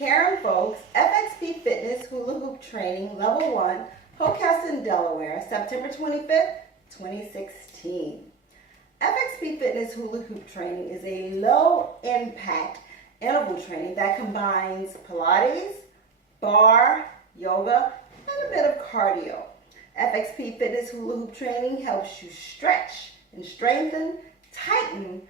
Fowlkes, FXP Fitness Hula Hoop Training, Level 1, Hockessin, Delaware, September 25th, 2016. FXP Fitness Hula Hoop Training is a low-impact interval training that combines Pilates, bar, yoga, and a bit of cardio. FXP Fitness Hula Hoop Training helps you stretch and strengthen, tighten,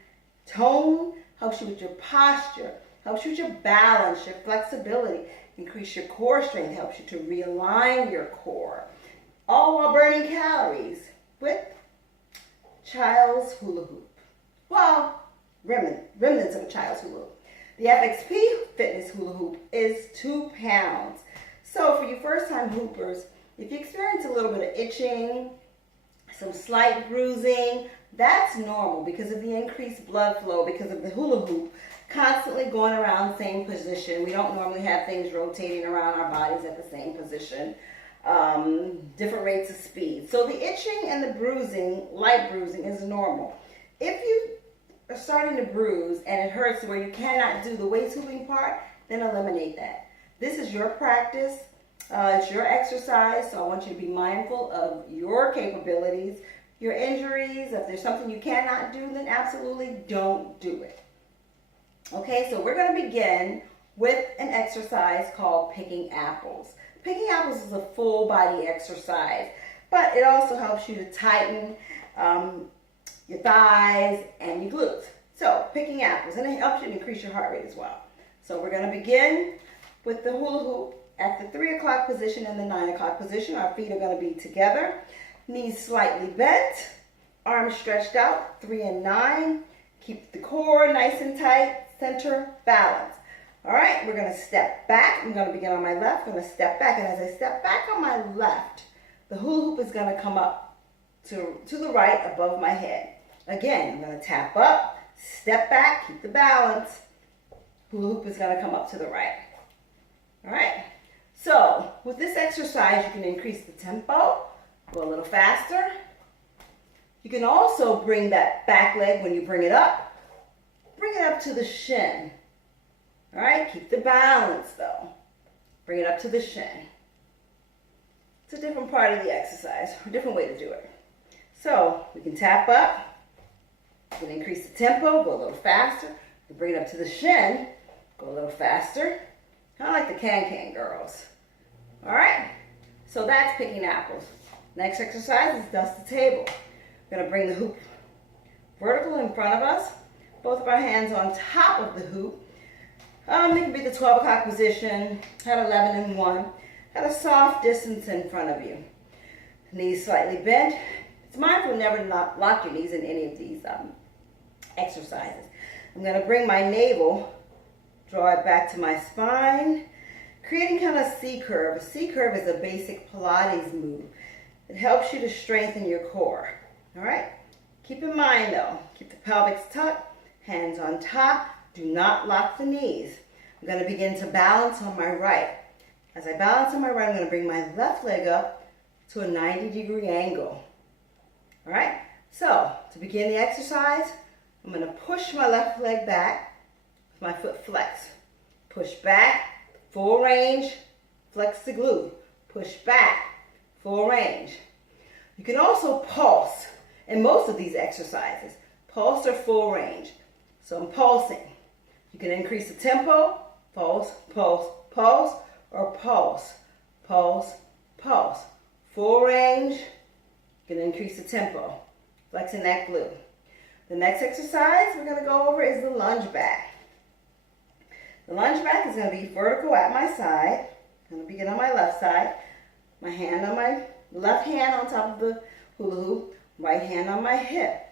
tone, helps you with your posture, helps you with your balance, your flexibility, increase your core strength, helps you to realign your core, all while burning calories with child's hula hoop. Well, remnants of a child's hula hoop. The FXP Fitness Hula Hoop is 2 pounds. So for you first-time hoopers, if you experience a little bit of itching, some slight bruising, that's normal because of the increased blood flow, because of the hula hoop constantly going around the same position. We don't normally have things rotating around our bodies at the same position, different rates of speed. So the itching and the bruising, light bruising, is normal. If you are starting to bruise and it hurts where you cannot do the waist hooping part, then eliminate that. This is your practice. It's your exercise, so I want you to be mindful of your capabilities, your injuries. If there's something you cannot do, then absolutely don't do it. Okay, so we're going to begin with an exercise called picking apples. Picking apples is a full body exercise, but it also helps you to tighten your thighs and your glutes. So picking apples, and it helps you to increase your heart rate as well. So we're going to begin with the hula hoop at the 3 o'clock position and the 9 o'clock position. Our feet are going to be together, knees slightly bent, arms stretched out, 3 and 9. Keep the core nice and tight, center, balance. All right, we're going to step back. I'm going to begin on my left, I'm going to step back, and as I step back on my left, the hula hoop is going to come up to the right above my head. Again, I'm going to tap up, step back, keep the balance. Hula hoop is going to come up to the right. All right, so with this exercise, you can increase the tempo, go a little faster. You can also bring that back leg when you bring it up to the shin. All right, keep the balance though. Bring it up to the shin. It's a different part of the exercise, a different way to do it. So we can tap up, we can increase the tempo, go a little faster. We bring it up to the shin, go a little faster. Kind of like the can-can girls. All right, so that's picking apples. Next exercise is dust the table. We're going to bring the hoop vertical in front of us, both of our hands on top of the hoop. It can be the 12 o'clock position, at 11 and 1, at a soft distance in front of you. Knees slightly bent. It's mindful never to lock your knees in any of these exercises. I'm going to bring my navel, draw it back to my spine, creating kind of a C curve. A C curve is a basic Pilates move. It helps you to strengthen your core. All right? Keep in mind though, keep the pelvis tucked, hands on top. Do not lock the knees. I'm going to begin to balance on my right. As I balance on my right, I'm going to bring my left leg up to a 90-degree angle. All right? So, to begin the exercise, I'm going to push my left leg back with my foot flex. Push back, full range, flex the glute. Push back, full range. You can also pulse in most of these exercises. Pulse or full range. So I'm pulsing. You can increase the tempo, pulse, pulse, pulse, or pulse, pulse, pulse. Full range, you can increase the tempo, flexing that glute. The next exercise we're going to go over is the lunge back. The lunge back is going to be vertical at my side. I'm going to begin on my left side. My hand on my left hand on top of the hula hoop, right hand on my hip.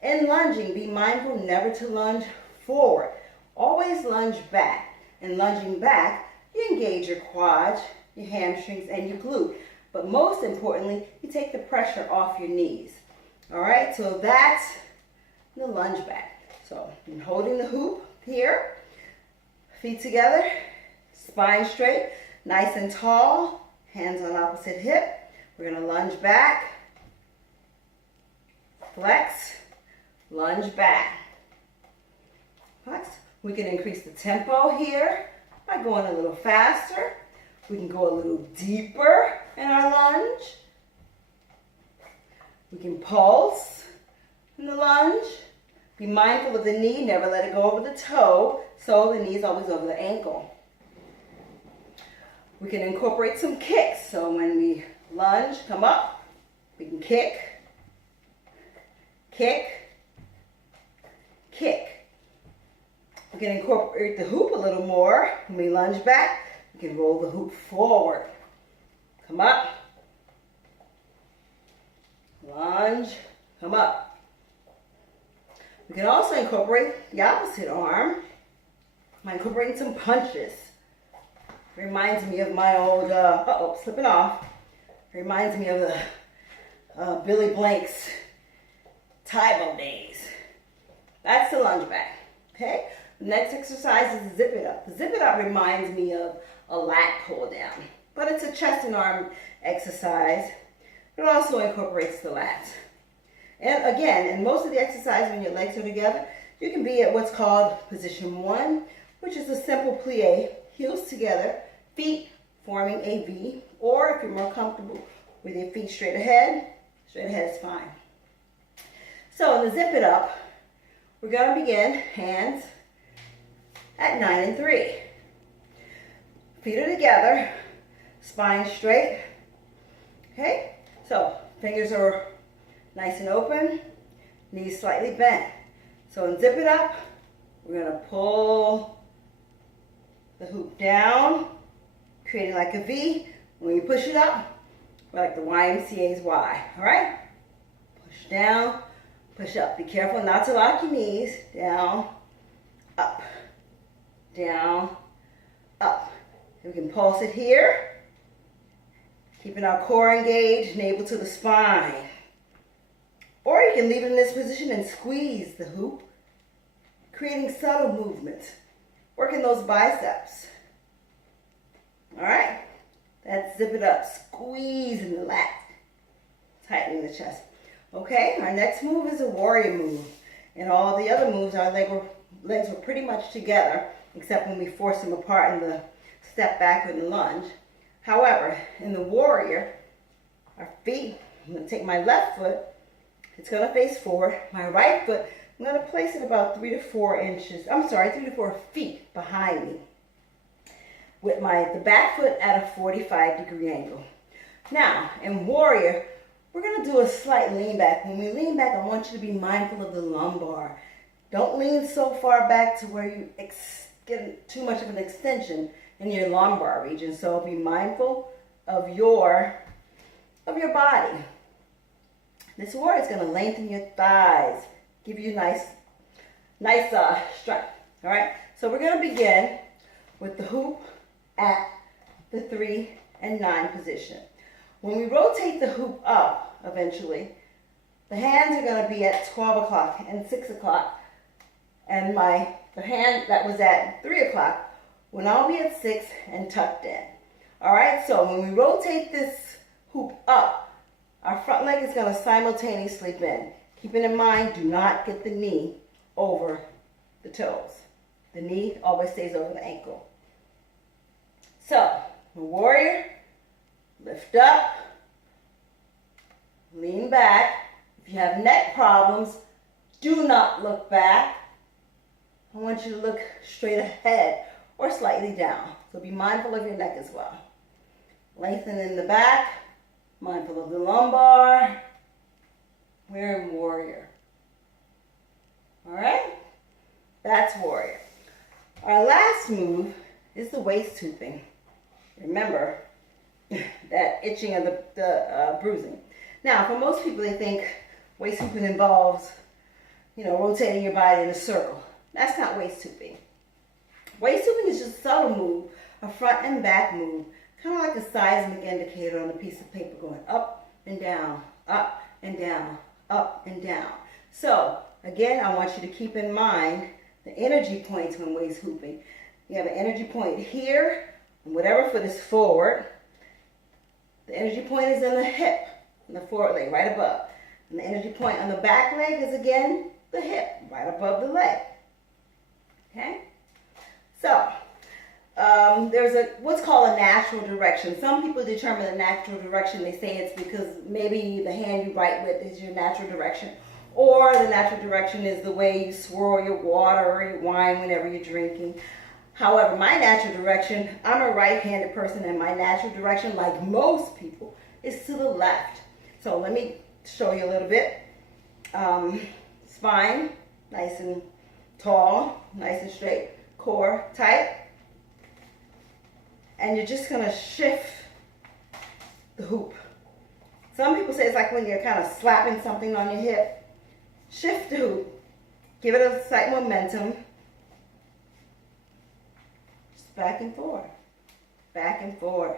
In lunging, be mindful never to lunge forward. Always lunge back. In lunging back, you engage your quads, your hamstrings, and your glute. But most importantly, you take the pressure off your knees. All right, so that's the lunge back. So I'm holding the hoop here, feet together, spine straight, nice and tall, hands on opposite hip. We're going to lunge back, flex, lunge back. Flex. We can increase the tempo here by going a little faster. We can go a little deeper in our lunge. We can pulse in the lunge. Be mindful of the knee, never let it go over the toe, so the knee is always over the ankle. We can incorporate some kicks, so when we lunge, come up, we can kick, kick, kick. We can incorporate the hoop a little more. When we lunge back, we can roll the hoop forward. Come up, lunge, come up. We can also incorporate the opposite arm by incorporating some punches. Reminds me of my old, slipping off. Reminds me of the Billy Blank's Tybo days. That's the lunge back, okay? The next exercise is the zip it up. The zip it up reminds me of a lat pull down, but it's a chest and arm exercise. It also incorporates the lats. And again, in most of the exercises when your legs are together, you can be at what's called position 1, which is a simple plie, heels together, feet forming a V, or if you're more comfortable with your feet straight ahead is fine. So in the zip it up, we're going to begin hands at 9 and 3. Feet are together, spine straight. Okay, so fingers are nice and open, knees slightly bent. So in zip it up, we're going to pull the hoop down, creating like a V. When we push it up, we're like the YMCA's Y, all right? Push down, push up. Be careful not to lock your knees. Down, up, down, up. And we can pulse it here, keeping our core engaged, navel to the spine. Or you can leave it in this position and squeeze the hoop, creating subtle movements, working those biceps. All right, that's zip it up, squeezing the lat, tightening the chest. Okay, our next move is a warrior move. And all the other moves, our legs were pretty much together, except when we forced them apart in the step backward and lunge. However, in the warrior, our feet, I'm going to take my left foot, it's going to face forward. My right foot, I'm going to place it about 3 to 4 feet behind me, with the back foot at a 45-degree angle. Now, in warrior, we're going to do a slight lean back. When we lean back, I want you to be mindful of the lumbar. Don't lean so far back to where you get too much of an extension in your lumbar region. So be mindful of your body. This warrior is going to lengthen your thighs, give you nice strength. All right. So we're going to begin with the hoop at the 3 and 9 position. When we rotate the hoop up, eventually, the hands are going to be at 12 o'clock and 6 o'clock, and the hand that was at 3 o'clock will now be at 6 and tucked in. All right. So when we rotate this hoop up, our front leg is going to simultaneously bend. Keeping in mind, do not get the knee over the toes. The knee always stays over the ankle. So, the warrior, lift up, lean back. If you have neck problems, do not look back. I want you to look straight ahead or slightly down. So be mindful of your neck as well. Lengthen in the back. Mindful of the lumbar. We're in warrior. All right? That's warrior. Our last move is the waist hooping. Remember that itching of the bruising. Now, for most people, they think waist hooping involves, rotating your body in a circle. That's not waist hooping. Waist hooping is just a subtle move, a front and back move, kind of like a seismic indicator on a piece of paper going up and down, up and down, up and down. So, again, I want you to keep in mind the energy points when waist hooping. You have an energy point here, and whatever foot is forward. The energy point is in the hip, in the forward leg, right above. And the energy point on the back leg is, again, the hip, right above the leg. Okay? So, there's what's called a natural direction. Some people determine the natural direction. They say it's because maybe the hand you write with is your natural direction, or the natural direction is the way you swirl your water or your wine whenever you're drinking. However, my natural direction, I'm a right-handed person, and my natural direction, like most people, is to the left. So let me show you a little bit. Spine, nice and tall, nice and straight. Core, tight. And you're just going to shift the hoop. Some people say it's like when you're kind of slapping something on your hip. Shift the hoop. Give it a slight momentum. Just back and forth. Back and forth.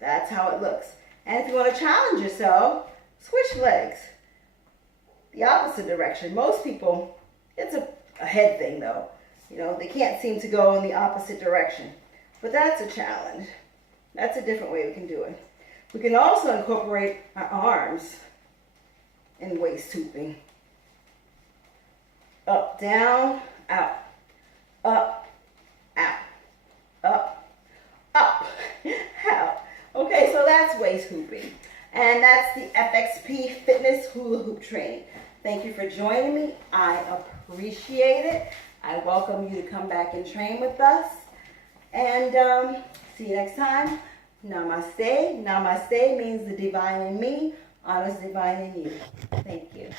That's how it looks. And if you want to challenge yourself, switch legs. The opposite direction. Most people, it's a head thing though. You know, they can't seem to go in the opposite direction. But that's a challenge. That's a different way we can do it. We can also incorporate our arms in waist hooping. Up, down, out. Up, out. Up, up, out. Okay, so that's waist hooping. And that's the FXP Fitness Hula Hoop Training. Thank you for joining me. I appreciate it. I welcome you to come back and train with us. And see you next time. Namaste. Namaste means the divine in me honors the divine in you. Thank you.